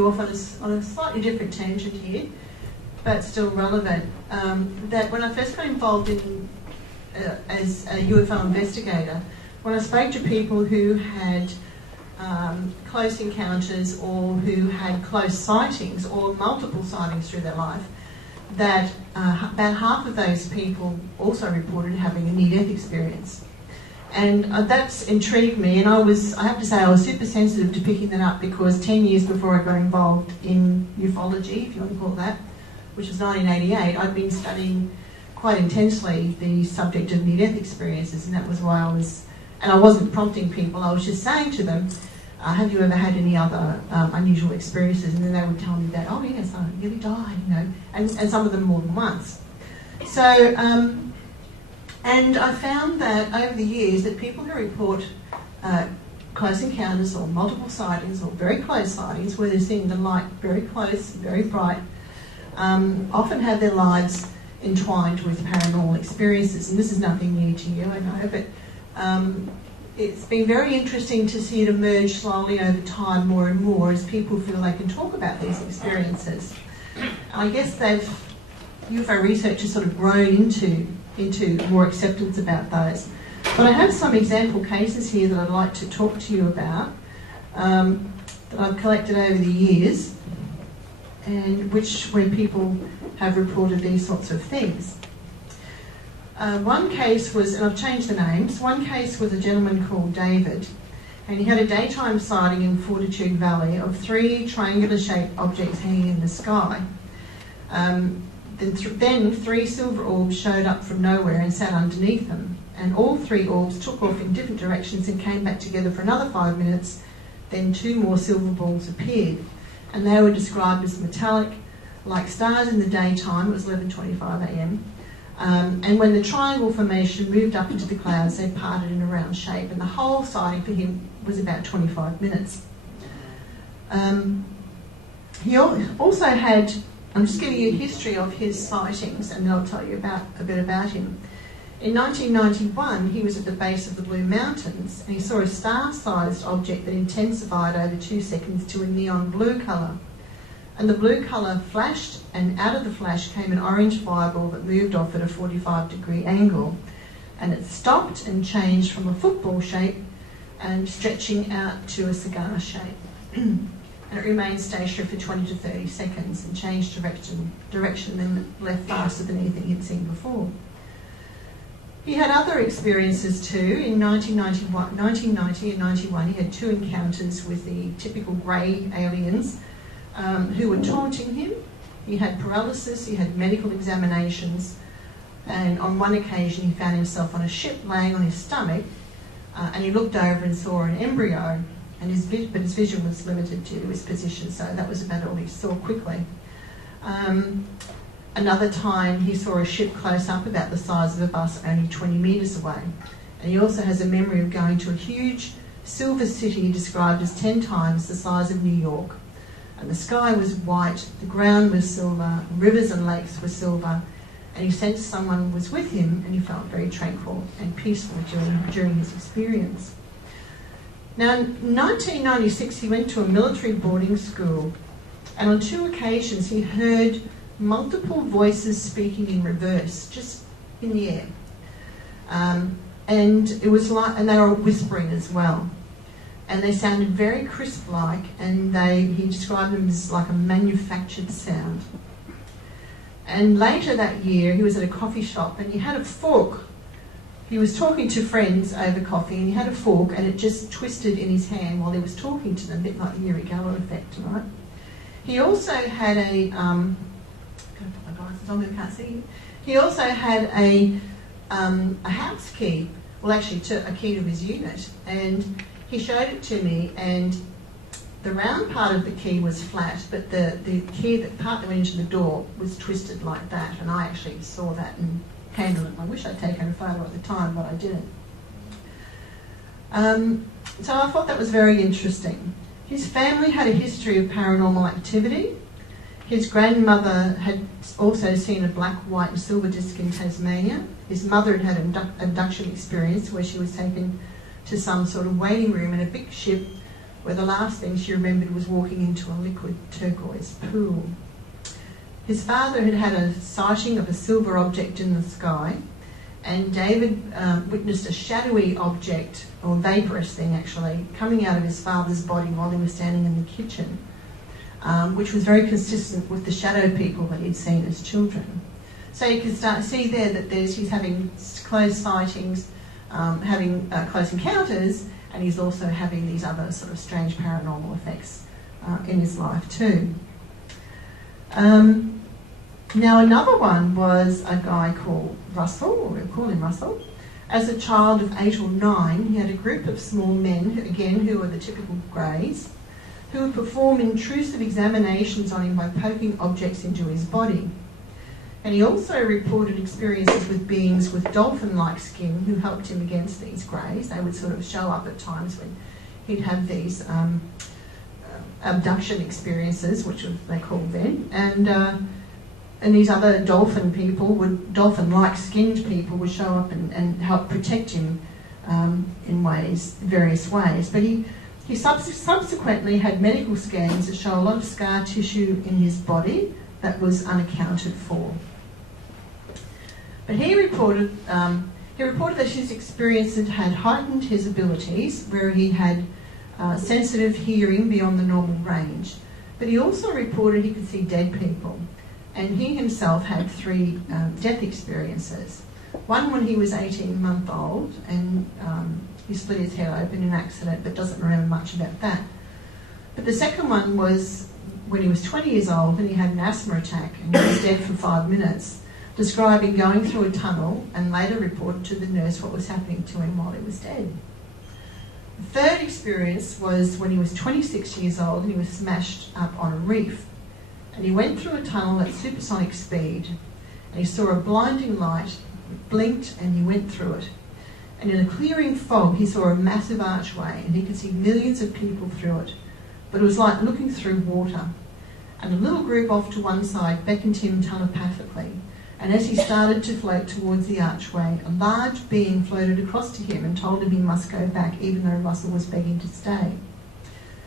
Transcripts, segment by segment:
you off on a slightly different tangent here, but still relevant. That when I first got involved in as a UFO investigator, when I spoke to people who had close encounters or who had close sightings or multiple sightings through their life, that about half of those people also reported having a near-death experience. And that's intrigued me, and I have to say I was super sensitive to picking that up, because 10 years before I got involved in ufology, if you want to call it that, which was 1988, I'd been studying quite intensely the subject of near-death experiences, and that was why I wasn't prompting people, I was just saying to them, have you ever had any other unusual experiences? And then they would tell me that, oh yes, I nearly died, you know, and some of them more than once. So, and I found that over the years that people who report close encounters or multiple sightings or very close sightings, where they're seeing the light very close, very bright, often have their lives entwined with paranormal experiences. And this is nothing new to you, I know, but it's been very interesting to see it emerge slowly over time, more and more, as people feel they can talk about these experiences. I guess UFO research has sort of grown into more acceptance about those. But I have some example cases here that I'd like to talk to you about, that I've collected over the years, and where people have reported these sorts of things. One case was, and I've changed the names, one case was a gentleman called David, and he had a daytime sighting in Fortitude Valley of 3 triangular-shaped objects hanging in the sky. Then 3 silver orbs showed up from nowhere and sat underneath them, and all 3 orbs took off in different directions and came back together for another 5 minutes. Then 2 more silver balls appeared, and they were described as metallic, like stars in the daytime. It was 11:25 a.m. And when the triangle formation moved up into the clouds, they parted in a round shape, and the whole sighting for him was about 25 minutes. He also had, I'm just giving you a history of his sightings, and then I'll tell you a bit about him. In 1991, he was at the base of the Blue Mountains, and he saw a star-sized object that intensified over 2 seconds to a neon blue colour. And the blue colour flashed, and out of the flash came an orange fireball that moved off at a 45-degree angle. And it stopped and changed from a football shape and stretching out to a cigar shape. And it remained stationary for 20 to 30 seconds and changed direction and left faster than anything he'd seen before. He had other experiences too. In 1990 and 91, he had 2 encounters with the typical grey aliens who were taunting him. He had paralysis, he had medical examinations, and on one occasion he found himself on a ship laying on his stomach, and he looked over and saw an embryo, and his vision was limited to his position, so that was about all he saw quickly. Another time he saw a ship close up about the size of a bus, only 20 metres away. And he also has a memory of going to a huge silver city described as 10 times the size of New York. And the sky was white, the ground was silver, rivers and lakes were silver, and he sensed someone was with him, and he felt very tranquil and peaceful during his experience. Now, in 1996, he went to a military boarding school, and on 2 occasions he heard multiple voices speaking in reverse, just in the air. And it was like, and they were whispering as well. And they sounded very crisp-like, and he described them as like a manufactured sound. And later that year, he was at a coffee shop, and he had a fork. He was talking to friends over coffee, and he had a fork, and it just twisted in his hand while he was talking to them, a bit like the Yuri Geller effect, right? He also had a I can't see. He also had a house key, well actually a key to his unit, and he showed it to me, and the round part of the key was flat, but the key, the part that went into the door, was twisted like that, and I actually saw that and handled it. I wish I'd taken a photo at the time, but I didn't. So I thought that was very interesting. His family had a history of paranormal activity. His grandmother had also seen a black, white and silver disc in Tasmania. His mother had had an abduction experience where she was taken to some sort of waiting room in a big ship where the last thing she remembered was walking into a liquid turquoise pool. His father had had a sighting of a silver object in the sky, and David witnessed a shadowy object, or vaporous thing actually, coming out of his father's body while he was standing in the kitchen, which was very consistent with the shadow people that he'd seen as children. So you can see there that he's having close sightings, having close encounters, and he's also having these other sort of strange paranormal effects in his life too. Now another one was a guy called Russell, or we'll call him Russell. As a child of 8 or 9, he had a group of small men, who were the typical greys, who would perform intrusive examinations on him by poking objects into his body. And he also reported experiences with beings with dolphin-like skin who helped him against these greys. They would sort of show up at times when he'd have these abduction experiences, which they called then, and these other dolphin-like skinned people would show up and help protect him in various ways. But he subsequently had medical scans that show a lot of scar tissue in his body that was unaccounted for. But he reported that his experience had heightened his abilities, where he had sensitive hearing beyond the normal range. But he also reported he could see dead people. And he himself had 3 death experiences. One when he was 18-month-old, and he split his head open in an accident, but doesn't remember much about that. But the second one was when he was 20 years old, and he had an asthma attack, and he was dead for 5 minutes, describing going through a tunnel, and later reported to the nurse what was happening to him while he was dead. The third experience was when he was 26 years old, and he was smashed up on a reef. And he went through a tunnel at supersonic speed, and he saw a blinding light, blinked, and he went through it. And in a clearing fog, he saw a massive archway, and he could see millions of people through it. But it was like looking through water. And a little group off to one side beckoned him telepathically. And as he started to float towards the archway, a large being floated across to him and told him he must go back, even though Russell was begging to stay.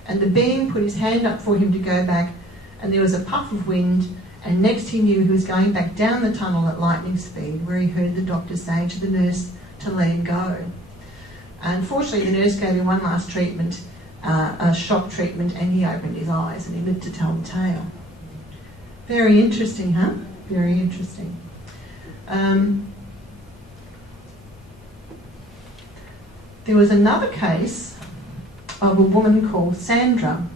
And the being put his hand up for him to go back, and there was a puff of wind, and next he knew he was going back down the tunnel at lightning speed, where he heard the doctor say to the nurse to let him go. Unfortunately, the nurse gave him one last treatment, a shock treatment, and he opened his eyes and he lived to tell the tale. Very interesting, huh? Very interesting. There was another case of a woman called Sandra.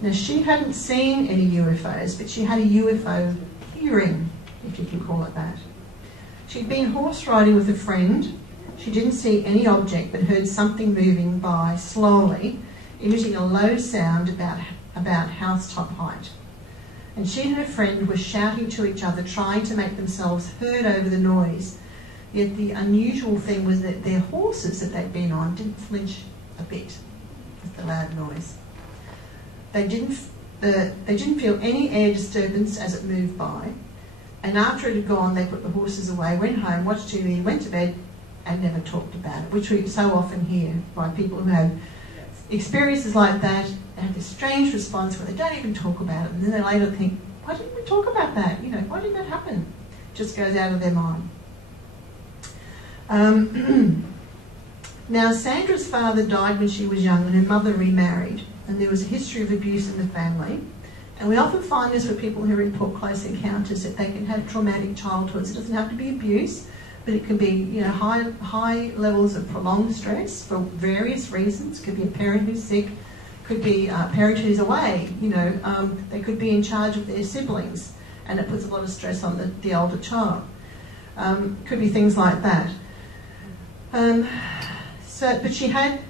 Now, she hadn't seen any UFOs, but she had a UFO hearing, if you can call it that. She'd been horse riding with a friend. She didn't see any object, but heard something moving by slowly, emitting a low sound about housetop height. And she and her friend were shouting to each other, trying to make themselves heard over the noise. Yet the unusual thing was that their horses that they'd been on didn't flinch a bit with the loud noise. They didn't feel any air disturbance as it moved by, and after it had gone, they put the horses away, went home, watched TV, went to bed, and never talked about it, which we so often hear by people who have experiences like that. They have this strange response where they don't even talk about it, and then they later think, why didn't we talk about that? You know, why did that happen? It just goes out of their mind. Now, Sandra's father died when she was young, and her mother remarried. And there was a history of abuse in the family. And we often find this with people who report close encounters, that they can have traumatic childhoods. It doesn't have to be abuse, but it can be, you know, high levels of prolonged stress for various reasons. It could be a parent who's sick, could be a parent who's away, you know, they could be in charge of their siblings, and it puts a lot of stress on the older child. Could be things like that. But she had,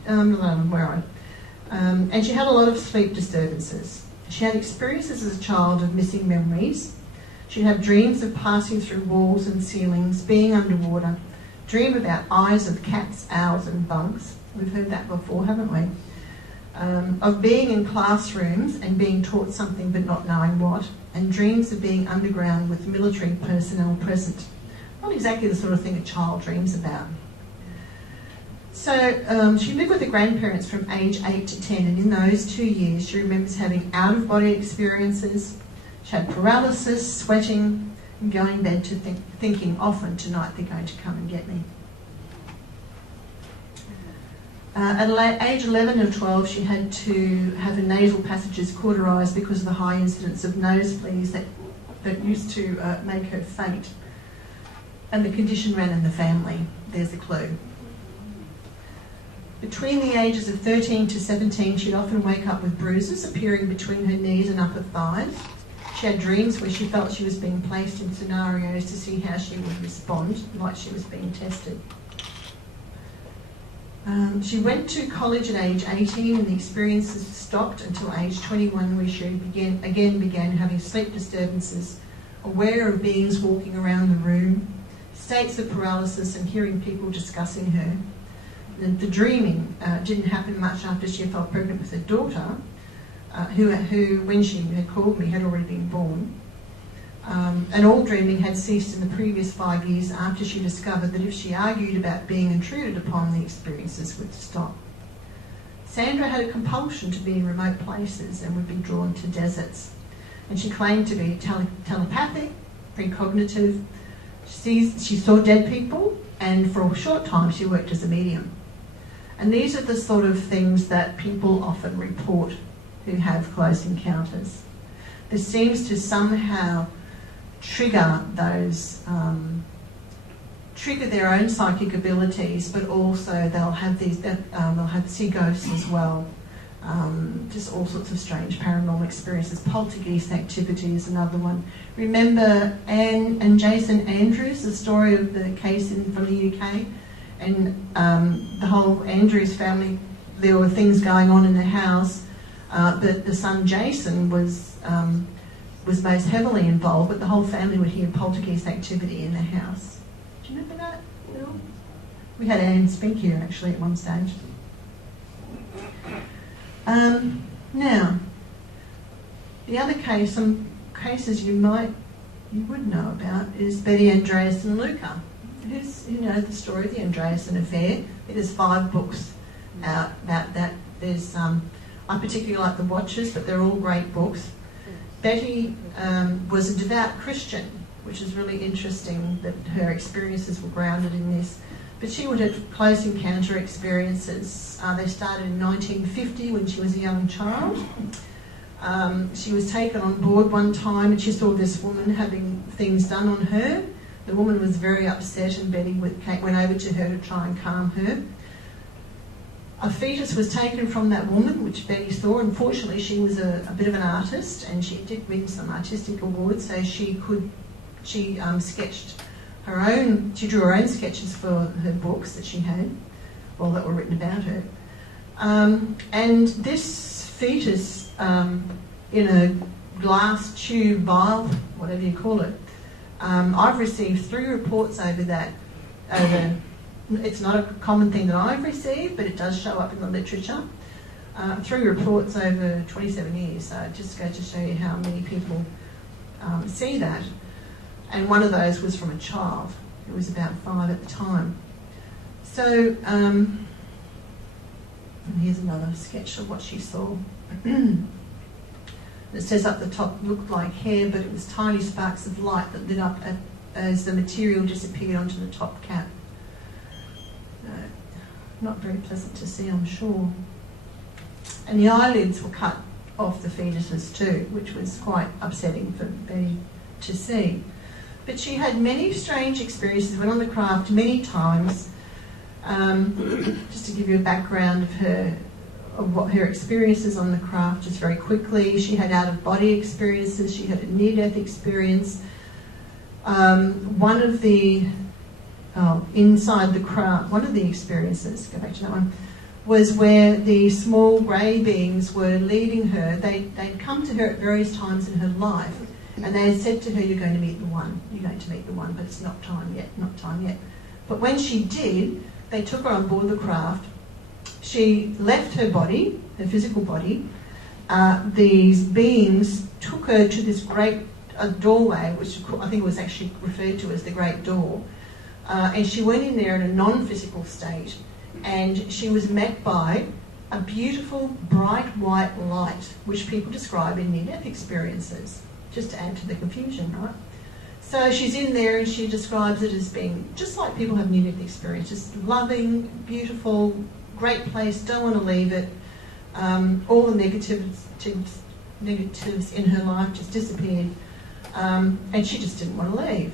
and she had a lot of sleep disturbances. She had experiences as a child of missing memories. She'd have dreams of passing through walls and ceilings, being underwater, dream about eyes of cats, owls and bugs. We've heard that before, haven't we? Of being in classrooms and being taught something but not knowing what, and dreams of being underground with military personnel present. Not exactly the sort of thing a child dreams about. So she lived with her grandparents from age 8 to 10, and in those 2 years she remembers having out-of-body experiences. She had paralysis, sweating, and going to bed to thinking often, tonight they're going to come and get me. At age 11 or 12, she had to have her nasal passages cauterised because of the high incidence of nosebleeds that used to make her faint. And the condition ran in the family. There's the clue. Between the ages of 13 to 17, she'd often wake up with bruises appearing between her knees and upper thighs. She had dreams where she felt she was being placed in scenarios to see how she would respond, like she was being tested. She went to college at age 18 and the experiences stopped until age 21, where she began having sleep disturbances, aware of beings walking around the room, states of paralysis and hearing people discussing her. The dreaming didn't happen much after she fell pregnant with her daughter, who, when she had called me, had already been born. And all dreaming had ceased in the previous 5 years after she discovered that if she argued about being intruded upon, the experiences would stop. Sandra had a compulsion to be in remote places and would be drawn to deserts. And she claimed to be telepathic, precognitive. She saw dead people, and for a short time she worked as a medium. And these are the sort of things that people often report who have close encounters. This seems to somehow trigger those, trigger their own psychic abilities, but also they'll have these, they'll see ghosts as well. Just all sorts of strange paranormal experiences. Poltergeist activity is another one. Remember Anne and Jason Andrews, the story of the case from the UK? And the whole Andrews family, there were things going on in the house, but the son Jason was most heavily involved, but the whole family would hear poltergeist activity in the house. Do you remember that, Bill? We had Anne speak here actually at one stage. Now, the other case, some cases you would know about, is Betty Andreas and Luca. You know the story of the Andreasen affair. There's 5 books out about that. There's I particularly like The Watchers, but they're all great books. Betty was a devout Christian, which is really interesting that her experiences were grounded in this. But she would have close encounter experiences. They started in 1950 when she was a young child. She was taken on board one time and she saw this woman having things done on her. The woman was very upset and Betty went over to her to try and calm her. A fetus was taken from that woman, which Betty saw. Unfortunately, she was a bit of an artist and she did win some artistic awards, so she sketched her own, she drew her own sketches for her books that she had, well, that were written about her. And this fetus in a glass tube vial, whatever you call it, I've received 3 reports over that. It's not a common thing that I've received, but it does show up in the literature. 3 reports over 27 years, so it just goes to show you how many people see that. And one of those was from a child who was about 5 at the time. So here's another sketch of what she saw. It says up the top, looked like hair, but it was tiny sparks of light that lit up as the material disappeared onto the top cap. Not very pleasant to see, I'm sure. And the eyelids were cut off the fetuses too, which was quite upsetting for Betty to see. But she had many strange experiences, went on the craft many times. Just to give you a background of what her experiences on the craft, just very quickly. She had out-of-body experiences, she had a near-death experience. One of the inside the craft, one of the experiences, go back to that one, was where the small grey beings were leading her. They'd come to her at various times in her life, and they had said to her, you're going to meet the one, you're going to meet the one, but it's not time yet, not time yet. But when she did, they took her on board the craft. She left her body, her physical body. These beings took her to this great doorway, which I think was actually referred to as the Great Door. And she went in there in a non-physical state. and she was met by a beautiful bright white light, which people describe in near-death experiences, just to add to the confusion, right? So she's in there and she describes it as being just like people have near-death experiences, loving, beautiful, great place, don't want to leave it. All the negatives in her life just disappeared, and she just didn't want to leave.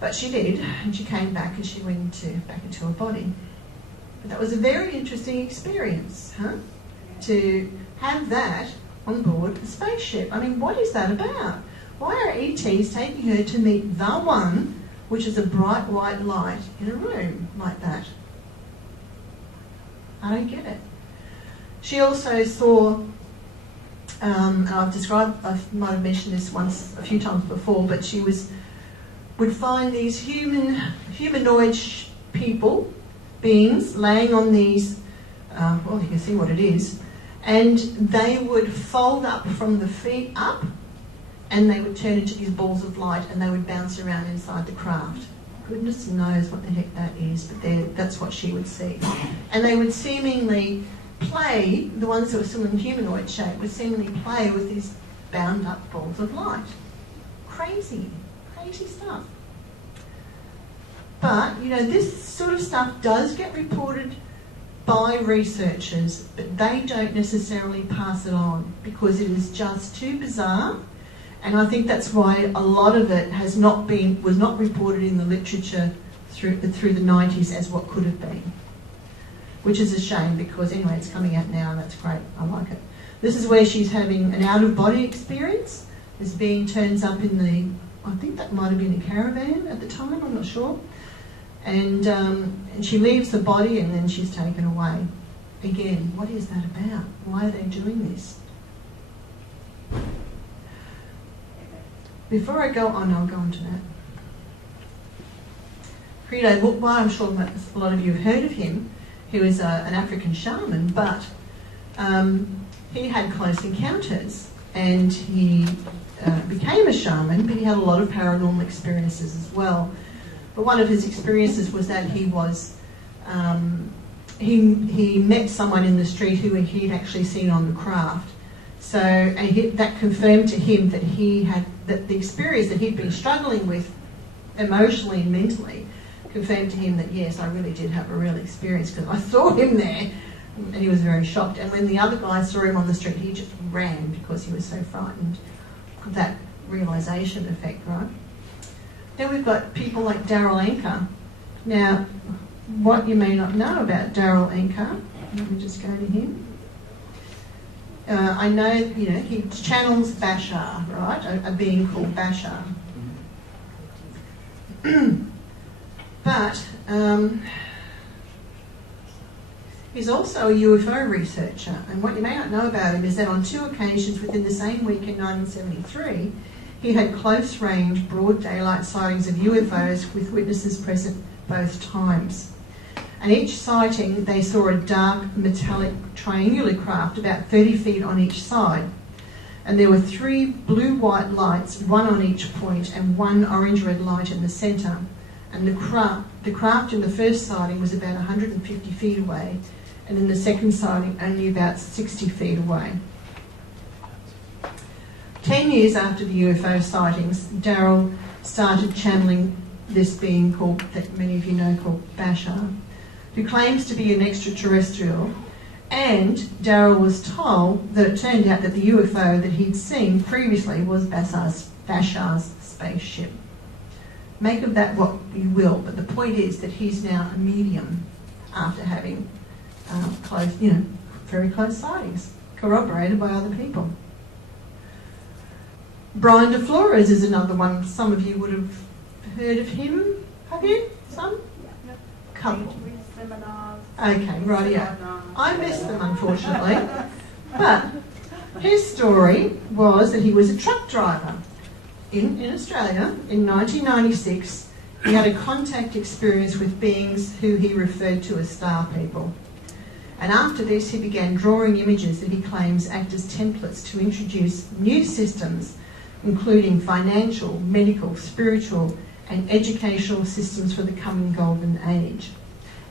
But she did, and she came back and she went back into her body. But that was a very interesting experience, huh? To have that on board a spaceship. I mean, what is that about? Why are ETs taking her to meet the one, which is a bright white light in a room like that? I don't get it. She also saw, and I might have mentioned this once a few times before, but she would find these humanoid beings laying on these, well, you can see what it is, and they would fold up from the feet up, and they would turn into these balls of light, and they would bounce around inside the craft. Goodness knows what the heck that is, but that's what she would see. And they would seemingly play, the ones that were still in humanoid shape, would seemingly play with these bound up balls of light. Crazy stuff. But, you know, this sort of stuff does get reported by researchers, but they don't necessarily pass it on because it is just too bizarre. And I think that's why a lot of it was not reported in the literature through the 90s as what could have been. Which is a shame because, anyway, it's coming out now and that's great. I like it. This is where she's having an out-of-body experience. This being turns up in I think that might have been a caravan at the time, I'm not sure. And she leaves the body and then she's taken away. Again, what is that about? Why are they doing this? Before I go on, I'll go on to that. Credo Mukwa, I'm sure a lot of you have heard of him. He was an African shaman, but he had close encounters and he became a shaman, but he had a lot of paranormal experiences as well. But one of his experiences was that he met someone in the street who he'd actually seen on the craft. So, and that confirmed to him that the experience that he'd been struggling with emotionally and mentally confirmed to him that, yes, I really did have a real experience because I saw him there, and he was very shocked. And when the other guy saw him on the street, he just ran because he was so frightened. That realisation effect, right? Then we've got people like Daryl Anker. Now, what you may not know about Daryl Anker, let me just go to him. I know, you know, he channels Bashar, right? A being called Bashar. But he's also a UFO researcher, and what you may not know about him is that on 2 occasions within the same week in 1973, he had close-range, broad daylight sightings of UFOs with witnesses present both times. And each sighting, they saw a dark, metallic, triangular craft about 30 feet on each side. And there were 3 blue-white lights, 1 on each point, and 1 orange-red light in the centre. And the craft in the first sighting was about 150 feet away, and in the second sighting only about 60 feet away. 10 years after the UFO sightings, Daryl started channeling this being that many of you know called Bashar, who claims to be an extraterrestrial, and Daryl was told that it turned out that the UFO that he'd seen previously was Bashar's spaceship. Make of that what you will, but the point is that he's now a medium after having very close sightings, corroborated by other people. Brian DeFlores is another one. Some of you would have heard of him. Have you? Some? Yeah. Couple. Seminars. Okay, right, yeah. I missed them, unfortunately. But his story was that he was a truck driver in Australia in 1996. He had a contact experience with beings who he referred to as star people. And after this, he began drawing images that he claims act as templates to introduce new systems, including financial, medical, spiritual, and educational systems for the coming golden age.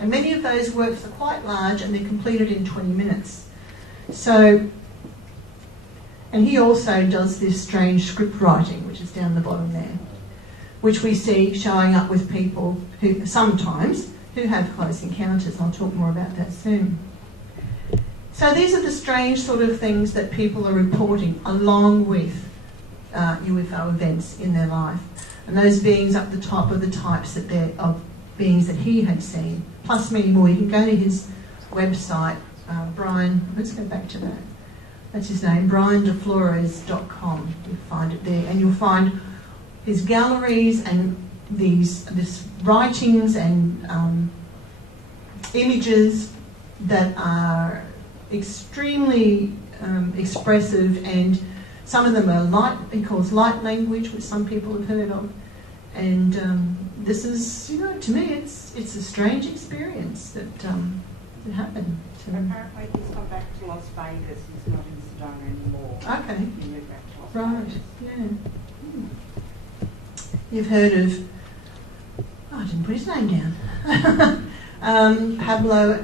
And many of those works are quite large and they're completed in 20 minutes. So, and he also does this strange script writing, which is down the bottom there, which we see showing up with people who sometimes who have close encounters. I'll talk more about that soon. So these are the strange sort of things that people are reporting along with UFO events in their life. And those beings up the top are the types that of beings that he had seen, plus many more. You can go to his website, Brian, let's go back to that. That's his name, briandeflores.com. You'll find it there, and you'll find his galleries and this writings and images that are extremely expressive, and some of them are he calls light language, which some people have heard of. And this is, to me, it's a strange experience that happened. Apparently he's gone back to Las Vegas. He's not in Sedona anymore. Okay. He moved back to Las Vegas. Yeah. You've heard of, I didn't put his name down, Pablo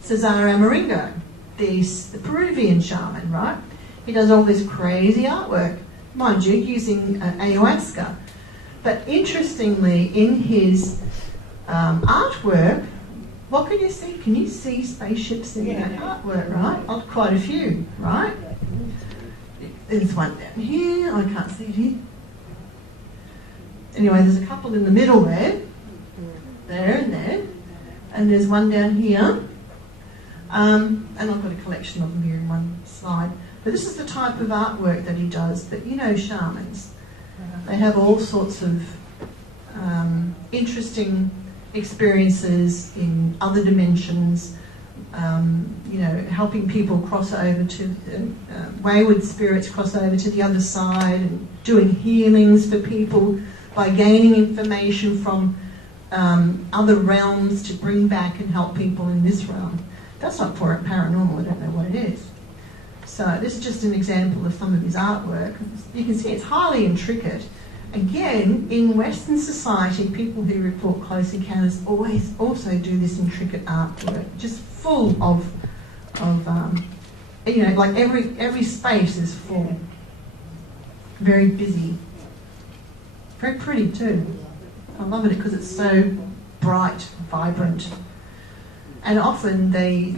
Cesar Amaringo, the Peruvian shaman, right? He does all this crazy artwork, mind you, using ayahuasca. But interestingly, in his artwork, what can you see? Can you see spaceships in that artwork, right? Oh, quite a few, right? There's one down here. I can't see it here. Anyway, there's a couple in the middle there and there. And there's one down here. And I've got a collection of them here in one slide. But this is the type of artwork that he does. But shamans, they have all sorts of interesting experiences in other dimensions, helping people cross over to, wayward spirits cross over to the other side, and doing healings for people by gaining information from other realms to bring back and help people in this realm. That's not paranormal, I don't know what it is. So this is just an example of some of his artwork. You can see it's highly intricate. Again, in Western society, people who report close encounters always also do this intricate artwork, just full of like every space is full. Very busy. Very pretty too. I love it because it's so bright, vibrant. And often they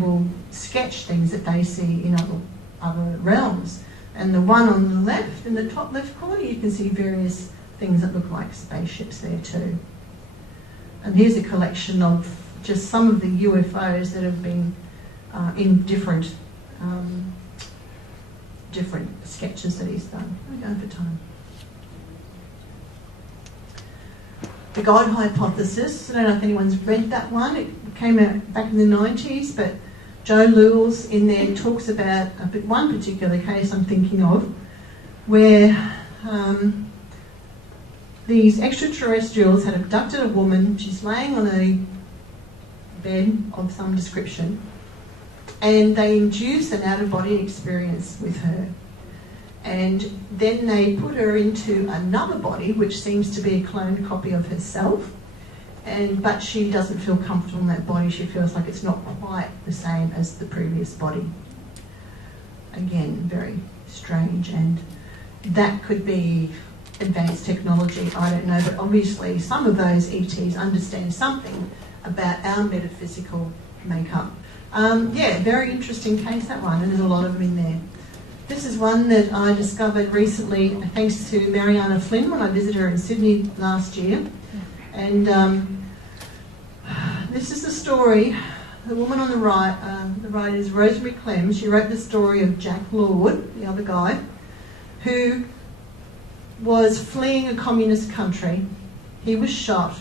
will sketch things that they see in other realms. And the one on the left, in the top left corner, you can see various things that look like spaceships there too. And here's a collection of just some of the UFOs that have been in different sketches that he's done. We're going for time. The God Hypothesis. I don't know if anyone's read that one. It came out back in the 90s, but Joe Lewis in there talks about one particular case I'm thinking of, where these extraterrestrials had abducted a woman. She's laying on a bed of some description, and they induced an out-of-body experience with her. And then they put her into another body, which seems to be a cloned copy of herself. But she doesn't feel comfortable in that body. She feels like it's not quite the same as the previous body. Again, very strange, and that could be advanced technology, I don't know, but obviously some of those ETs understand something about our metaphysical makeup. Very interesting case, that one, and there's a lot of them in there. This is one that I discovered recently thanks to Mariana Flynn when I visited her in Sydney last year. And this is the story. The woman on the right is Rosemary Clem. She wrote the story of Jack Lord, the other guy, who was fleeing a communist country. He was shot.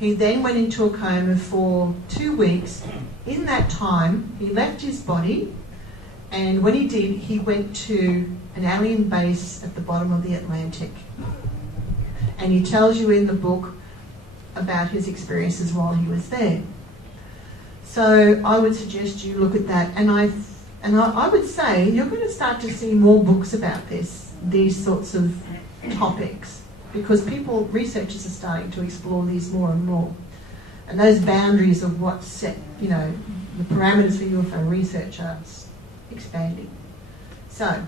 He then went into a coma for 2 weeks. In that time, he left his body, and when he did, he went to an alien base at the bottom of the Atlantic. And he tells you in the book about his experiences while he was there. So I would suggest you look at that, and I would say you're going to start to see more books about these sorts of topics, because researchers are starting to explore these more and more. And those boundaries of what's set, you know, the parameters for UFO research are expanding. So,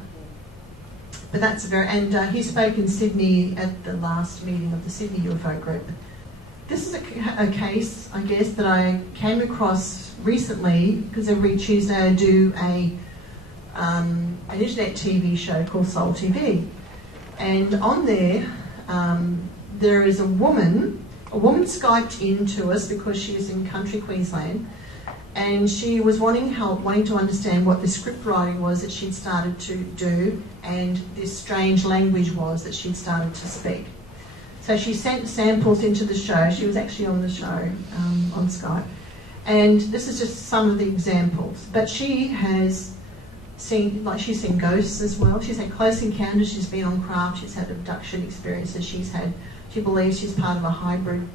but that's and he spoke in Sydney at the last meeting of the Sydney UFO group. This is a case, I guess, that I came across recently, because every Tuesday I do an internet TV show called Soul TV. And on there, there is a woman Skyped in to us because she is in country Queensland, and she was wanting help, wanting to understand what the script writing was that she'd started to do, and this strange language was that she'd started to speak. So she sent samples into the show. She was actually on the show on Skype. And this is just some of the examples. But she has seen, like, she's seen ghosts as well. She's had close encounters. She's been on craft. She's had abduction experiences. She believes she's part of a hybrid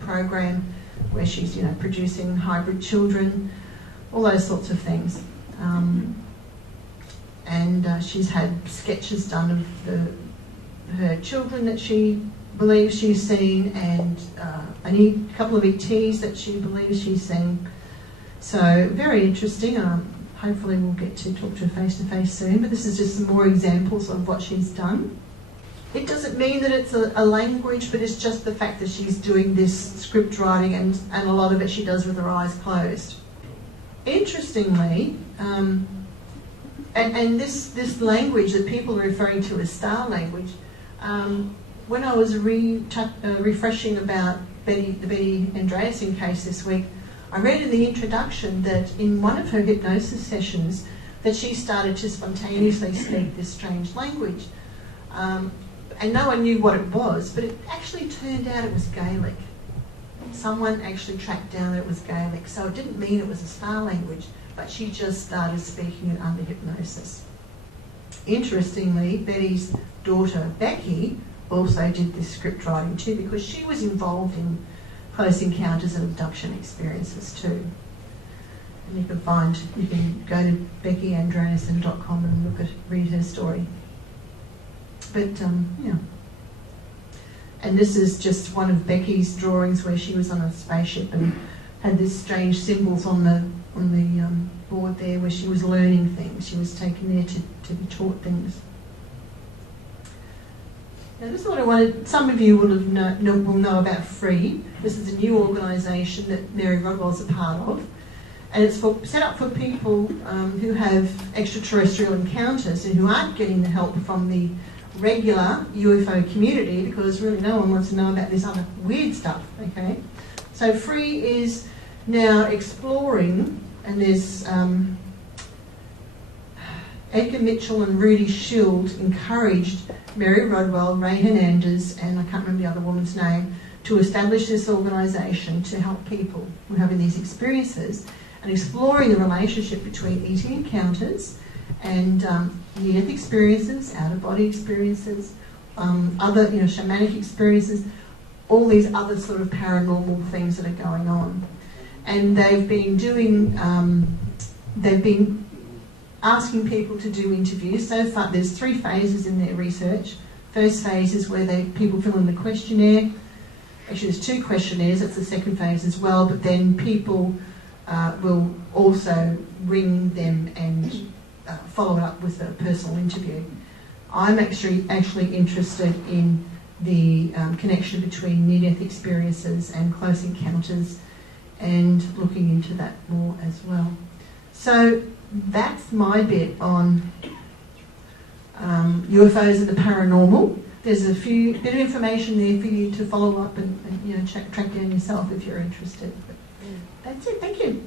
program where she's, you know, producing hybrid children, all those sorts of things. And she's had sketches done of her children that she believes she's seen, and a couple of ETs that she believes she's seen. So very interesting. Hopefully we'll get to talk to her face-to-face soon, but this is just some more examples of what she's done. It doesn't mean that it's a language, but it's just the fact that she's doing this script writing, and a lot of it she does with her eyes closed. Interestingly, and this language that people are referring to as star language, when I was refreshing about the Betty Andreasen case this week, I read in the introduction that in one of her hypnosis sessions that she started to spontaneously speak this strange language. And no one knew what it was, but it actually turned out it was Gaelic. Someone actually tracked down that it was Gaelic, so it didn't mean it was a star language, but she just started speaking it under hypnosis. Interestingly, Betty's daughter Becky also did this script writing too, because she was involved in close encounters and abduction experiences too. And you can go to beckyandreasen.com and read her story. But yeah. And this is just one of Becky's drawings where she was on a spaceship and had these strange symbols on the board there where she was learning things. She was taken there to be taught things. Now this is what I wanted. Some of you will know about FREE. This is a new organisation that Mary Rodwell's a part of, and it's set up for people who have extraterrestrial encounters and who aren't getting the help from the regular UFO community, because really no one wants to know about this other weird stuff. Okay, so FREE is now exploring, and there's Edgar Mitchell and Rudy Schild encouraged Mary Rodwell, Ray Hernandez, and I can't remember the other woman's name, to establish this organisation to help people who are having these experiences and exploring the relationship between ET encounters and near-death experiences, out-of-body experiences, other, shamanic experiences, all these other sort of paranormal things that are going on. And they've been doing, they've been asking people to do interviews. So far, there's 3 phases in their research. First phase is where people fill in the questionnaire. Actually, there's 2 questionnaires. That's the second phase as well. But then people will also ring them and follow it up with a personal interview. I'm actually interested in the connection between near-death experiences and close encounters, and looking into that more as well. So that's my bit on UFOs and the paranormal. There's a bit of information there for you to follow up and track down yourself if you're interested. But that's it. Thank you.